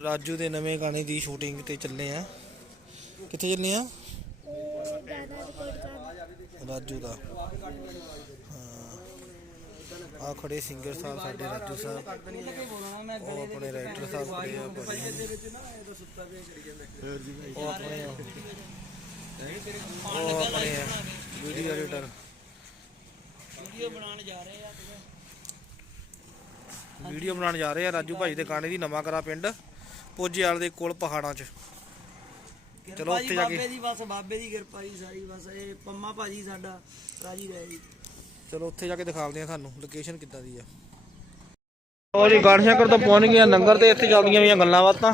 ਰਾਜੂ ਦੇ ਨਵੇਂ ਗਾਣੇ ਦੀ ਸ਼ੂਟਿੰਗ ਤੇ ਚੱਲੇ ਆ। ਕਿੱਥੇ ਚੱਲੇ ਆ? ਰਾਜੂ ਦਾ। ਆ ਖੜੇ ਸਿੰਗਰ ਸਾਹਿਬ ਸਾਡੇ ਰਾਜੂ ਸਾਹਿਬ। ਉਹ ਆਪਣੇ ਰਾਈਟਰ ਸਾਹਿਬ ਖੜੇ ਆ ਭਾਜੀ। ਉਹ ਆਪਣੇ ਆ। ਉਹ ਆਪਣੇ ਵੀਡੀਓ ਐਡੀਟਰ ਵੀਡੀਓ ਬਣਾਉਣ ਜਾ ਰਹੇ ਆ। ਵੀਡੀਓ ਬਣਾਉਣ ਜਾ ਰਹੇ ਆ ਰਾਜੂ ਭਾਜੀ ਦੇ ਗਾਣੇ ਦੀ ਨਵਾਂ ਕਰਾ ਪਿੰਡ। ਪੋਜੇਵਾਲ ਦੇ ਕੋਲ ਪਹਾੜਾਂ 'ਚ। ਚਲੋ ਉੱਥੇ ਜਾ ਕੇ- ਬਾਬੇ ਦੀ ਬਸ ਬਾਬੇ ਦੀ ਕਿਰਪਾ ਜੀ ਸਾਰੀ ਬਸ ਇਹ ਪੰਮਾ ਭਾਜੀ ਸਾਡਾ ਰਾਜੀ ਰਹੇ ਜੀ ਚਲੋ ਉੱਥੇ ਜਾ ਕੇ ਦਿਖਾਉਂਦੇ ਆ ਤੁਹਾਨੂੰ ਲੋਕੇਸ਼ਨ ਕਿੱਦਾਂ ਦੀ ਆ। ਉਹ ਜੀ ਗੜਸ਼ੰਕਰ ਤੋਂ ਪਹੁੰਚ ਗਏ ਆ ਨੰਗਰ ਤੇ ਇੱਥੇ ਚੱਲਦੀਆਂ ਵੀਆਂ ਗੱਲਾਂ ਬਾਤਾਂ।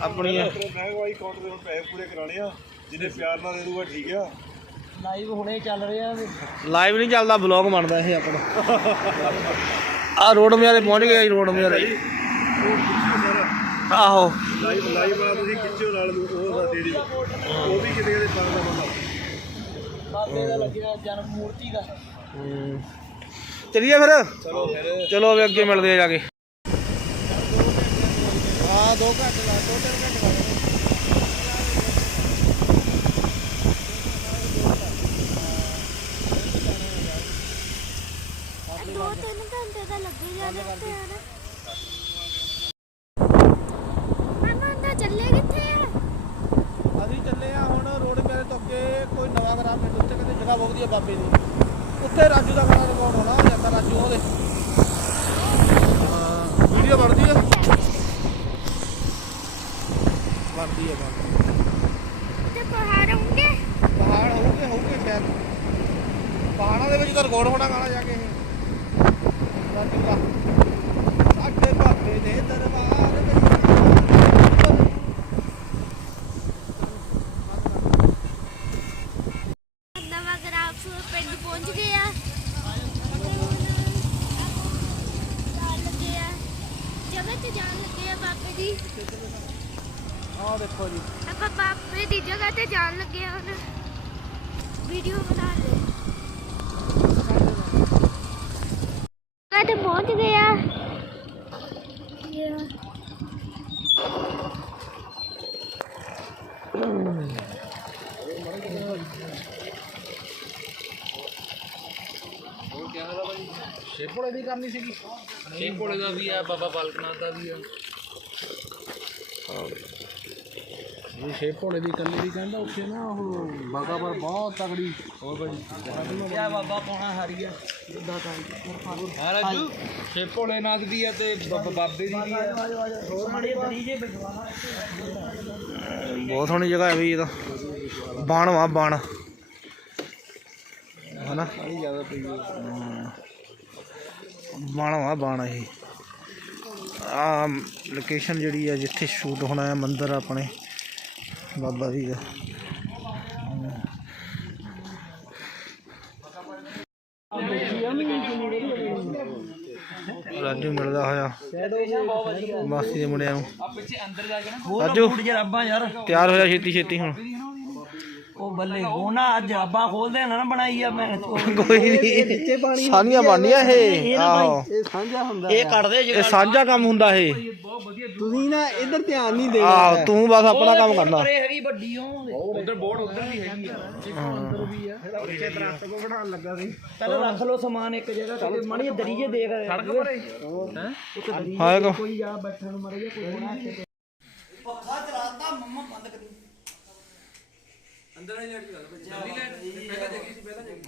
ਆਪਣੀਆਂ ਮਹਿੰਗਾਈ ਕਾਊਂਟਰ ਦੇ ਹੁਣ ਪੈਸੇ ਪੂਰੇ ਕਰਾਣੇ ਆ ਜਿਹਨੇ ਪਿਆਰ ਨਾਲ ਦੇ ਦੂਗਾ ਠੀਕ ਆ। ਲਾਈਵ ਹੁਣੇ ਚੱਲ ਰਿਹਾ ਲਾਈਵ ਨਹੀਂ ਚੱਲਦਾ ਬਲੌਗ ਬਣਦਾ ਇਹ ਆਪਣਾ। ਆ ਰੋਡ ਮਿਆਰੇ ਪਹੁੰਚ ਗਏ ਆ ਜੀ ਰੋਡ ਮਿਆਰੇ ਆਹੋ। ਲਾਈਵ ਲਾਈਵ ਆ ਤੁਸੀਂ ਖਿੱਚੋ ਨਾਲ ਨੂੰ ਉਹ ਦਾ ਡੇੜੀ ਉਹ ਵੀ ਕਿਤੇ ਕਿਤੇ ਪਾਉਂਦਾ ਬੰਦਾ। ਬਾਬੇ ਦਾ ਲੱਗਿਆ ਜਨਮ ਮੂਰਤੀ ਦਾ। ਚੱਲੀਏ ਫਿਰ? ਚਲੋ ਫਿਰ। ਚਲੋ ਵੀ ਅੱਗੇ ਮਿਲਦੇ ਆ ਜਾ ਕੇ। ਆ 2 ਘੰਟੇ ਲਾ 2-3 ਘੰਟੇ ਲਾ। ਦੋ ਤਿੰਨ ਘੰਟੇ ਤਾਂ ਲੱਗੇ ਜਾਣੇ ਉੱਤੇ ਹਨ ਮਾਮਾ ਅੰਦਾ ਚੱਲੇ ਕਿੱਥੇ ਆ ਅਸੀਂ ਚੱਲੇ ਆ ਹੁਣ ਰੋਡ ਮੇਰੇ ਤੋਂ ਅੱਗੇ ਕੋਈ ਨਵਾਂ ਗ੍ਰਾਮ ਪਿੰਡ ਉੱਤੇ ਬਹੁਤ ਵਧੀਆ ਬਾਬੇ ਦੀ। ਉੱਥੇ ਰਾਜੂ ਦਾ ਗਾਣਾ ਰਿਕਾਰਡ ਹੋਣਾ ਜਾਂਦਾ ਰਾਜੂ ਉਹਦੇ ਹਾਂ ਵੀਡੀਓ ਬਣਦੀ ਆ? ਬਣਦੀ ਆ ਗੱਲ ਤੇ ਪਹਾੜ ਆਉਂਗੇ ਪਹਾੜ ਹੋਊਗੇ ਹੋਊਗੇ ਸ਼ਾਇਦ। ਪਹਾੜਾਂ ਦੇ ਵਿੱਚ ਤਾਂ ਰਿਕਾਰਡ ਹੋਣਾ ਗਾਣਾ ਜਾ ਕੇ ਇਹ ਰਾਜੂ ਦਾ ਸਾਡੇ ਬਾਬੇ ਦੇ ਦਰਬਾਰ ਵਿੱਚ ਨਵਾਂ ਗਰਾਫਸੂਰ ਪਿੰਡ ਪਹੁੰਚ ਗਏ ਆ ਜਾਣ ਲੱਗੇ ਆ ਜਗ੍ਹਾ ਤੇ ਜਾਣ ਲੱਗੇ ਆ ਬਾਬੇ ਦੀ ਆਹ ਦੇਖੋ ਜੀ ਆਪਾਂ ਬਾਬੇ ਦੀ ਜਗ੍ਹਾ ਤੇ ਜਾਣ ਲੱਗੇ ਆ ਹੁਣ ਵੀਡੀਓ ਬਣਾ ਰਹੇ ਜਗ੍ਹਾ ਤੇ ਪਹੁੰਚ ਗਏ ਆ ਸ਼ੇਪੋੜੇ ਦੀ ਕਰਨੀ ਸੀਗੀ। ਸ਼ੇਪੋਲੇ ਦਾ ਵੀ ਆ ਬਾਬਾ ਬਾਲਕਨਾਥ ਦਾ ਵੀ ਆ। ਇਹ ਸ਼ੇਪੋੜੇ ਦੀ ਕੱਲੀ ਦੀ ਕਹਿੰਦਾ ਉੱਥੇ ਨਾ ਉਹ ਬਾਗਾ ਪਰ ਬਹੁਤ ਤਗੜੀ ਹੋਰ ਭਾਈ ਆ ਬਾਬਾ ਪੌਣਾ ਹਾਰੀਆ ਜਿੱਦਾਂ ਤਾਂ ਹਾਂ ਰਾਜੂ ਸ਼ੇਪੋੜੇ ਨਾਥ ਦੀ ਆ ਤੇ ਬਾਬੇ ਦੀ ਵੀ ਆ। ਹੋਰ ਮੜੇ ਦਰੀਜੇ ਬਿਠਵਾਣਾ ਬਹੁਤ ਸੋਹਣੀ ਜਗ੍ਹਾ ਹੈ ਵੀ ਇਹਦਾ ਬਾਣ ਵਾ ਬਾਣ। ਹਨਾ? ਜ਼ਿਆਦਾ ਪਈ ਬਾਣ ਵਾ ਬਾਣ ਇਹ। ਆ ਲੋਕੇਸ਼ਨ ਜਿਹੜੀ ਆ ਜਿੱਥੇ ਸ਼ੂਟ ਹੋਣਾ ਹੈ ਮੰਦਿਰ ਆਪਣੇ ਬਾਬਾ ਜੀ ਦਾ। ਰਾਜੂ ਮਿਲਦਾ ਹੋਇਆ। ਮਾਸੀ ਦੇ ਮੁੰਡਿਆਂ ਨੂੰ। ਆ ਪਿੱਛੇ ਅੰਦਰ ਜਾ ਕੇ ਨਾ। ਰਾਜੂ। ਤਿਆਰ ਹੋ ਜਾ ਛੇਤੀ ਛੇਤੀ ਹੁਣ। ਉਹ ਬੱਲੇ ਉਹ ਨਾ ਅੱਜ ਜਰਾਬਾਂ ਖੋਲਦੇ ਨਾ ਨਾ ਬਣਾਈ ਆ ਮੈਂ। ਕੋਈ ਨਹੀਂ। ਸਾਨੀਆਂ ਬਣਨੀਆਂ ਇਹ। ਆਹੋ। ਇਹ ਸਾਂਝਾ ਹੁੰਦਾ ਇਹ ਕੱਢਦੇ ਇਹ ਸਾਂਝਾ ਕੰਮ ਹੁੰਦਾ ਇਹ। ਤੁਸੀਂ ਨਾ ਇੱਧਰ ਧਿਆਨ ਨਹੀਂ ਦੇ ਆਹੋ ਤੂੰ ਬਸ ਆਪਣਾ ਕੰਮ ਕਰਨਾ। ਇਹ ਹੈਗੀ ਵੱਡੀ ਉਹ। ਉਧਰ ਬੋਰਡ ਉਧਰ ਵੀ ਹੈਗੀ ਆ। ਪਹਿਲਾਂ ਰੱਖ ਲਓ ਸਮਾਨ ਇੱਕ ਜਗ੍ਹਾ ਤੇ ਮਾੜੀ ਦਰੀਜੇ ਦੇਖ ਸੜਕ ਪਰ। ਹਾਂ। ਇਹ ਕੋਈ ਜਾ ਬੈਠਣ ਨੂੰ ਮਰੇ ਕੋਈ ਹੋਣਾ ਇੱਥੇ ਪੱਖਾ ਚਲਾਤਾ ਮੰਮਾ ਬੰਦ ਕਰੀ ਅੰਦਰ ਹੀ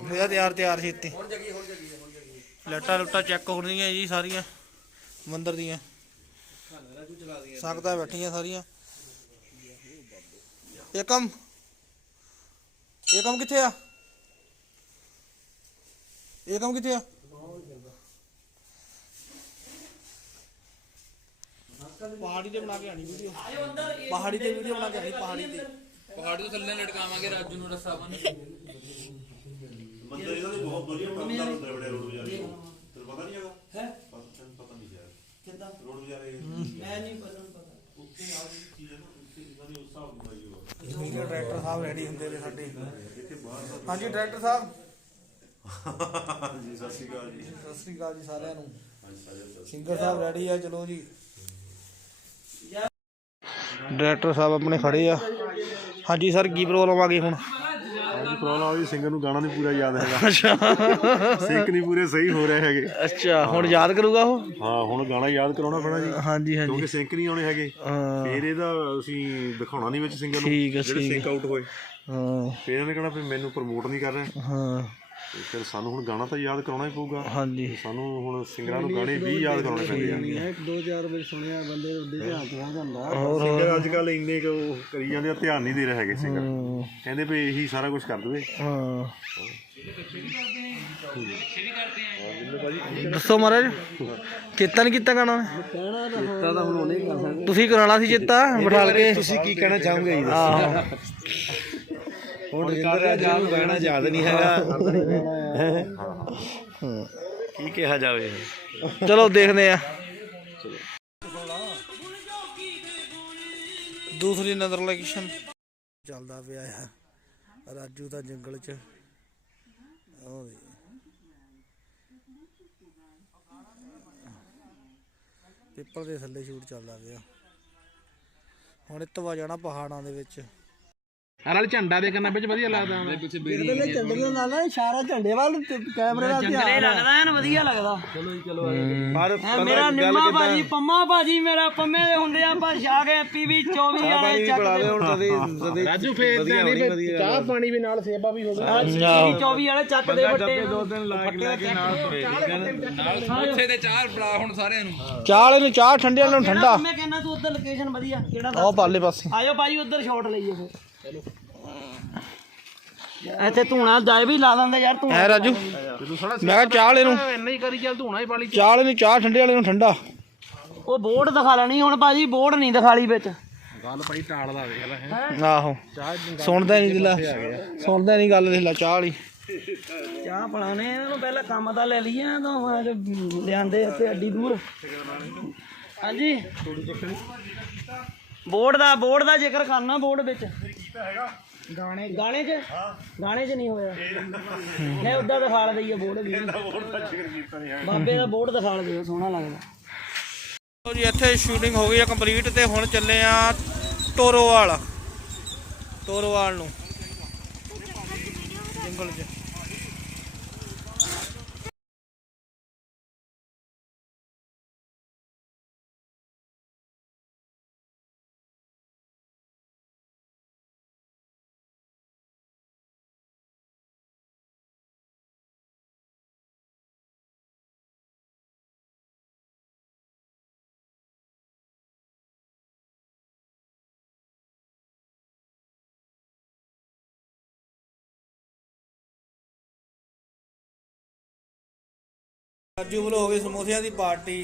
ਹੋਇਆ ਤਿਆਰ ਤਿਆਰ ਛੇਤੀ ਹੁਣ ਜਗੀ ਹੁਣ ਜਗੀ ਲੈਟਾਂ ਲੁੱਟਾਂ ਚੈੱਕ ਹੋ ਰਹੀਆਂ ਜੀ ਸਾਰੀਆਂ ਮੰਦਰ ਦੀਆਂ। ਸੰਗਤਾਂ ਬੈਠੀਆਂ ਸਾਰੀਆਂ। ਏਕਮ ਏਕਮ ਕਿੱਥੇ ਆ? ਏਕਮ ਕਿੱਥੇ ਆ? ਪਹਾੜੀ ਤੇ ਬਣਾ ਕੇ ਆਣੀ ਵੀਡੀਓ। ਪਹਾੜੀ ਤੇ ਵੀਡੀਓ ਬਣਾ ਕੇ ਆਣੀ ਪਹਾੜੀ ਤੇ। ਪਹਾੜੀ ਤੋਂ ਥੱਲੇ ਲਟਕਾਵਾਂਗੇ ਰਾਜੂ ਨੂੰ ਰੱਸਾ ਬੰਨ ਮੰਦਰ ਇਹਨਾਂ ਦੇ ਬਹੁਤ ਵਧੀਆ ਬਣਦਾ ਮੰਦਰ ਬੜੇ ਰੋਡ ਵਿਚਾਰੇ ਤੈਨੂੰ ਪਤਾ ਨਹੀਂ ਹੈਗਾ? ਹੈ? ਪਤਾ ਪਤਾ ਨਹੀਂ ਯਾਰ। ਕਿੱਦਾਂ? ਰੋਡ ਵਿਚਾਰੇ ਮੈਂ ਨਹੀਂ ਪਤਾ ਪਤਾ। ਉੱਥੇ ਆ ਵੀ ਚੀਜ਼ ਹੈ ਨਾ ਉੱਥੇ ਇਹਨਾਂ ਦੇ ਉਸ ਡਾਇਰੈਕਟਰ ਸਾਹਿਬ ਰੈਡੀ ਹੁੰਦੇ ਨੇ ਸਾਡੇ। ਹਾਂਜੀ ਡਾਇਰੈਕਟਰ ਸਾਹਿਬ। ਜੀ ਸਤਿ ਸ਼੍ਰੀ ਅਕਾਲ ਜੀ। ਸਤਿ ਸ੍ਰੀ ਅਕਾਲ ਜੀ ਸਾਰਿਆਂ ਨੂੰ। ਹਾਂਜੀ ਸਾਰੇ ਸਿੰਗਰ ਸਾਹਿਬ ਰੈਡੀ ਆ ਚਲੋ ਜੀ। ਡਾਇਰੈਕਟਰ ਸਾਹਿਬ ਆਪਣੇ ਖੜੇ ਆ। ਹਾਂਜੀ ਸਰ ਕੀ ਪ੍ਰੋਬਲਮ ਆ ਗਈ ਹੁਣ? ਅੱਜ ਪ੍ਰੋਬਲਮ ਆ ਵੀ ਸਿੰਗਰ ਨੂੰ ਗਾਣਾ ਨਹੀਂ ਪੂਰਾ ਯਾਦ ਹੈਗਾ। ਅੱਛਾ। ਸਿੰਕ ਨਹੀਂ ਪੂਰੇ ਸਹੀ ਹੋ ਰਹੇ ਹੈਗੇ। ਅੱਛਾ ਹੁਣ ਯਾਦ ਕਰੂਗਾ ਉਹ? ਹਾਂ ਹੁਣ ਗਾਣਾ ਯਾਦ ਕਰਾਉਣਾ ਪੈਣਾ ਜੀ। ਹਾਂਜੀ ਹਾਂਜੀ। ਕਿਉਂਕਿ ਸਿੰਕ ਨਹੀਂ ਆਉਣੇ ਹੈਗੇ। ਫਿਰ ਇਹਦਾ ਅਸੀਂ ਦਿਖਾਉਣਾ ਨਹੀਂ ਵਿੱਚ ਸਿੰਗਰ ਨੂੰ ਜਿਹੜੇ ਸਿੰਕ ਆਊਟ ਹੋਏ। ਹਾਂ। ਫਿਰ ਇਹਨੇ ਕਹਣਾ ਵੀ ਮੈਨੂੰ ਪ੍ਰਮੋਟ ਨਹੀਂ ਕਰ ਰਿਹਾ। ਹਾਂ। ਤੇ ਫਿਰ ਸਾਨੂੰ ਹੁਣ ਗਾਣਾ ਤਾਂ ਯਾਦ ਕਰਾਉਣਾ ਹੀ ਪਊਗਾ। ਹਾਂਜੀ। ਸਾਨੂੰ ਹੁਣ ਸਿੰਗਰਾਂ ਨੂੰ ਗਾਣੇ ਵੀ ਯਾਦ ਕਰਾਉਣੇ ਪੈਂਦੇ ਆ। ਇੱਕ ਦੋ ਚਾਰ ਵਾਰ ਸੁਣਿਆ ਬੰਦੇ ਉੱਡੇ ਧਿਆਨ ਤੋਂ ਆ ਜਾਂਦਾ। ਹੋਰ ਸਿੰਗਰ ਅੱਜ ਕੱਲ ਇੰਨੇ ਕੁ ਉਹ ਕਰੀ ਜਾਂਦੇ ਆ ਧਿਆਨ ਨਹੀਂ ਦੇ ਰਹੇ ਹੈਗੇ ਸਿੰਗਰ। ਕਹਿੰਦੇ ਵੀ ਇਹੀ ਸਾਰਾ ਕੁਝ ਕਰ ਦੇਵੇ। ਹਾਂ। ਦੱਸੋ ਮਹਾਰਾਜ ਚੇਤਾ ਨਹੀਂ ਕੀਤਾ ਗਾਣਾ? ਚਿੱਤਾ ਤਾਂ ਹੁਣ ਉਹਨੇ ਕਰ ਸਕਦੇ। ਤੁਸੀਂ ਕਰਾਉਣਾ ਸੀ ਚੇਤਾ? ਬਿਠਾਲ ਕੇ। ਤੁਸੀਂ ਕੀ ਕਹਿਣਾ ਚਾਹੋਗੇ ਜੀ? ਹੁਣ ਰਜਿੰਦਰ ਰਾਜਾ ਨੂੰ ਗਾਣਾ ਯਾਦ ਨਹੀਂ ਹੈਗਾ। ਕੀ ਕਿਹਾ ਜਾਵੇ? ਚਲੋ ਦੇਖਦੇ ਆ ਦੂਸਰੀ ਨਜ਼ਰ ਲੋਕੇਸ਼ਨ ਚੱਲਦਾ ਪਿਆ ਆ। ਰਾਜੂ ਦਾ ਜੰਗਲ ਚ। ਉਹ ਦੇ। ਪਿੱਪਲ ਦੇ ਥੱਲੇ ਸ਼ੂਟ ਚੱਲਦਾ ਪਿਆ। ਹੁਣ ਇੱਤਵਾ ਜਾਣਾ ਪਹਾੜਾਂ ਦੇ ਵਿੱਚ। ਝੰਡੇ ਦੇ ਨਾਲ ਨਾ ਇਸ਼ਾਰਾ ਝੰਡੇ ਵੱਲ ਤੇ ਕੈਮਰੇ ਵੱਲ ਧਿਆਨ ਲੱਗਦਾ ਐਨ ਵਧੀਆ ਲੱਗਦਾ। ਚਲੋ ਜੀ ਚਲੋ ਪਰ ਮੇਰਾ ਨਿੰਮਾ ਭਾਜੀ ਪੰਮਾ ਭਾਜੀ ਮੇਰਾ ਪੰਮੇ ਦੇ ਹੁੰਦੇ ਆ ਪਰ ਕੇ ਪੀਵੀ 24 ਵਾਲੇ ਚੱਕ ਬੁਲਾਵੇ ਹੁਣ ਤਦੇ ਤਦੇ ਰਾਜੂ ਫੇਰ ਚਾਹ ਪਾਣੀ ਵੀ ਨਾਲ ਸੇਵਾ ਵੀ ਹੋਵੇ ਪੀਵੀ 24 ਵਾਲੇ ਚੱਕ ਦੇ ਵੱਟੇ ਦੋ ਦਿਨ ਲਾ ਕੇ ਨਾਲ ਨਾਲ ਸਮੋਸੇ ਤੇ ਚਾਰ ਫੜਾ ਹੁਣ ਸਾਰਿਆਂ ਨੂੰ। ਚਾਹ ਵਾਲੇ ਨੂੰ ਚਾਹ ਠੰਡੇ ਵਾਲੇ ਨੂੰ ਠੰਡਾ। ਮੈਂ ਕਹਿੰਦਾ ਤੂੰ ਉਧਰ ਲੋਕੇਸ਼ਨ ਵਧੀਆ ਕਿਹੜਾ ਉਹ ਦੱਸ ਪਾਲੇ ਪਾਸੇ। ਆਇਓ ਭਾਜੀ ਉਧਰ ਸ਼ਾਟ ਲਈਏ ਫਿਰ। ਇੱਥੇ ਧੂਣਾ ਜਾਏ ਵੀ ਲਾ ਦਿੰਦੇ ਯਾਰ ਧੂਣਾ। ਐ ਰਾਜੂ? ਮੈਂ ਕਿਹਾ ਚਾਹ ਵਾਲੇ ਨੂੰ ਇੰਨਾ ਹੀ ਕਰੀ ਚੱਲ ਧੂਣਾ ਹੀ ਪਾਲੀ ਚਾਹ ਵਾਲੇ ਨੂੰ ਚਾਹ ਠੰਡੇ ਵਾਲੇ ਨੂੰ ਠੰਡਾ। ਉਹ ਬੋਰਡ ਦਿਖਾ ਲੈਣੀ ਹੁਣ ਭਾਜੀ ਬੋਰਡ ਨਹੀਂ ਦਿਖਾ ਲਈ ਵਿੱਚ। ਆਹੋ। ਸੁਣਦਾ ਨਹੀਂ ਦਿਲਾ ਸੁਣਦਾ ਨਹੀਂ ਗੱਲ ਦਿਲਾ ਚਾਹ ਵਾਲੀ। ਚਾਹ ਪਲਾਉਣੇ ਇਹਨੂੰ ਪਹਿਲਾਂ ਕੰਮ ਤਾਂ ਲੈ ਲਈਏ ਤਾਂ ਲਿਆਂਦੇ ਇੱਥੇ ਅੱਡੀ ਦੂਰ। ਹਾਂਜੀ। ਬੋਰਡ ਦਾ ਬੋਰਡ ਦਾ ਜ਼ਿਕਰ ਕਰਨਾ ਬੋਰਡ ਵਿੱਚ। ਗਾਣੇ ਗਾਣੇ 'ਚ? ਗਾਣੇ 'ਚ ਨਹੀਂ ਹੋਇਆ। ਨਹੀਂ ਉਦਾਂ ਦਿਖਾ ਲ ਦਈਏ ਬੋਰਡ ਵੀ ਬਾਬੇ ਦਾ ਬੋਰਡ ਦਿਖਾ ਲ ਦਿਓ ਸੋਹਣਾ ਲੱਗਦਾ। ਲੋ ਜੀ ਇੱਥੇ ਸ਼ੂਟਿੰਗ ਹੋ ਗਈ ਆ ਕੰਪਲੀਟ ਤੇ ਹੁਣ ਚੱਲੇ ਆ ਟੋਰੋਵਾਲ। ਟੋਰੋਵਾਲ ਨੂੰ। ਜੰਗਲ 'ਚ। ਰਾਜੂ ਵੱਲੋਂ ਹੋ ਗਈ ਸਮੋਸਿਆਂ ਦੀ ਪਾਰਟੀ।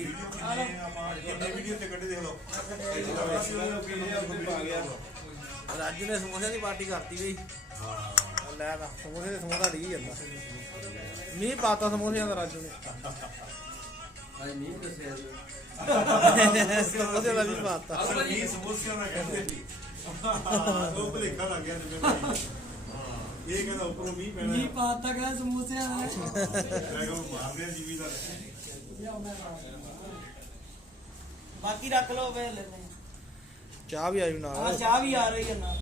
ਰਾਜੂ ਨੇ ਸਮੋਸਿਆਂ ਦੀ ਪਾਰਟੀ ਕਰਤੀ ਬਈ। ਲੈ ਦਾ ਸਮੋਸੇ ਦੇ ਸਮੋਸਾ ਢੀ ਜਾਂਦਾ। ਮੀਂਹ ਪਾਤਾ ਸਮੋਸਿਆਂ ਦਾ ਰਾਜੂ ਨੇ। ਸਮੋਸੇ ਦਾ ਵੀ ਪਾਤਾ। ਉਹ ਭਲੇਖਾ ਲੱਗ ਗਿਆ ਇਹ ਕਹਿੰਦਾ ਉੱਪਰੋਂ ਮੀਂਹ ਪੈਣਾ। ਕੀ ਪਾਤਾ ਗਿਆ ਸਮੋਸਿਆਂ ਦਾ। ਮੈਂ ਕਿਹਾ ਮਾਰਦੇ ਆ ਜੀਵੀ ਦਾ। ਬਾਕੀ ਰੱਖ ਲਓ ਵੇ ਲੈਣੇ ਚਾਹ ਵੀ ਆਈ ਨਾਲ। ਆ ਚਾਹ ਵੀ ਆ ਰਹੀ ਹੈ ਨਾਲ।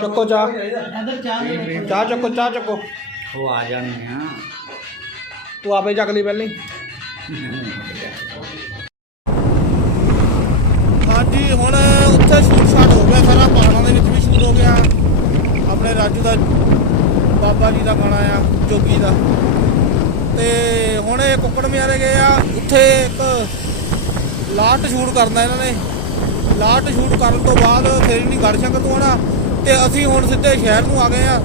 ਚੱਕੋ ਚਾਹ। ਇਧਰ ਚਾਹ ਚੱਕੋ ਚਾਹ ਚੱਕੋ। ਉਹ ਆ ਜਾਣੇ ਆ। ਤੂੰ ਆਪੇ ਚੱਕ ਲਈ ਪਹਿਲਾਂ। ਹਾਂਜੀ ਹੁਣ ਉੱਥੇ ਸ਼ੂਟ ਸ਼ਾਟ ਹੋ ਗਿਆ ਸਾਰਾ ਪਹਾੜਾਂ ਦੇ ਵਿੱਚ ਵੀ ਸ਼ੂਟ ਹੋ ਗਿਆ। ਆਪਣੇ ਰਾਜੂ ਦਾ, ਬਾਬਾ ਜੀ ਦਾ ਗਾਣਾ ਆ, ਜੋਗੀ ਦਾ। ਤੇ ਹੁਣ ਇਹ ਕੁੱਕੜ ਮਿਆਰੇ ਗਏ ਆ। ਉੱਥੇ ਇੱਕ ਲਾਟ ਸ਼ੂਟ ਕਰਨਾ ਇਹਨਾਂ ਨੇ। ਲਾਟ ਸ਼ੂਟ ਕਰਨ ਤੋਂ ਬਾਅਦ ਫਿਰ ਨਹੀਂ ਗੜ ਸ਼ੰਕਰ ਤੋਂ ਆਣਾ ਤੇ ਅਸੀਂ ਹੁਣ ਸਿੱਧੇ ਸ਼ਹਿਰ ਨੂੰ ਆ ਗਏ ਆ।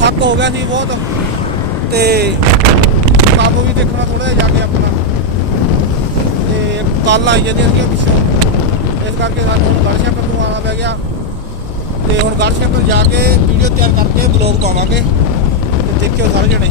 ਥੱਕ ਹੋ ਗਿਆ ਸੀ ਬਹੁਤ। ਤੇ ਕੰਮ ਵੀ ਦੇਖਣਾ ਥੋੜਾ ਜਿਹਾ ਜਾ ਕੇ ਆਪਣਾ। ਤੇ ਕੱਲ ਆਈ ਜਾਂਦੀਆਂ ਸੀਗੀਆਂ ਪਿੱਛੋਂ। ਇਸ ਕਰਕੇ ਸਾਨੂੰ ਹੁਣ ਗੜਸ਼ੰਕਰ ਨੂੰ ਆਉਣਾ ਪੈ ਗਿਆ। ਤੇ ਹੁਣ ਗੜਸ਼ੰਕਰ ਜਾ ਕੇ ਵੀਡੀਓ ਤਿਆਰ ਕਰਕੇ ਬਲੌਗ ਪਾਵਾਂਗੇ ਤੇ ਦੇਖਿਓ ਸਾਰੇ ਜਣੇ।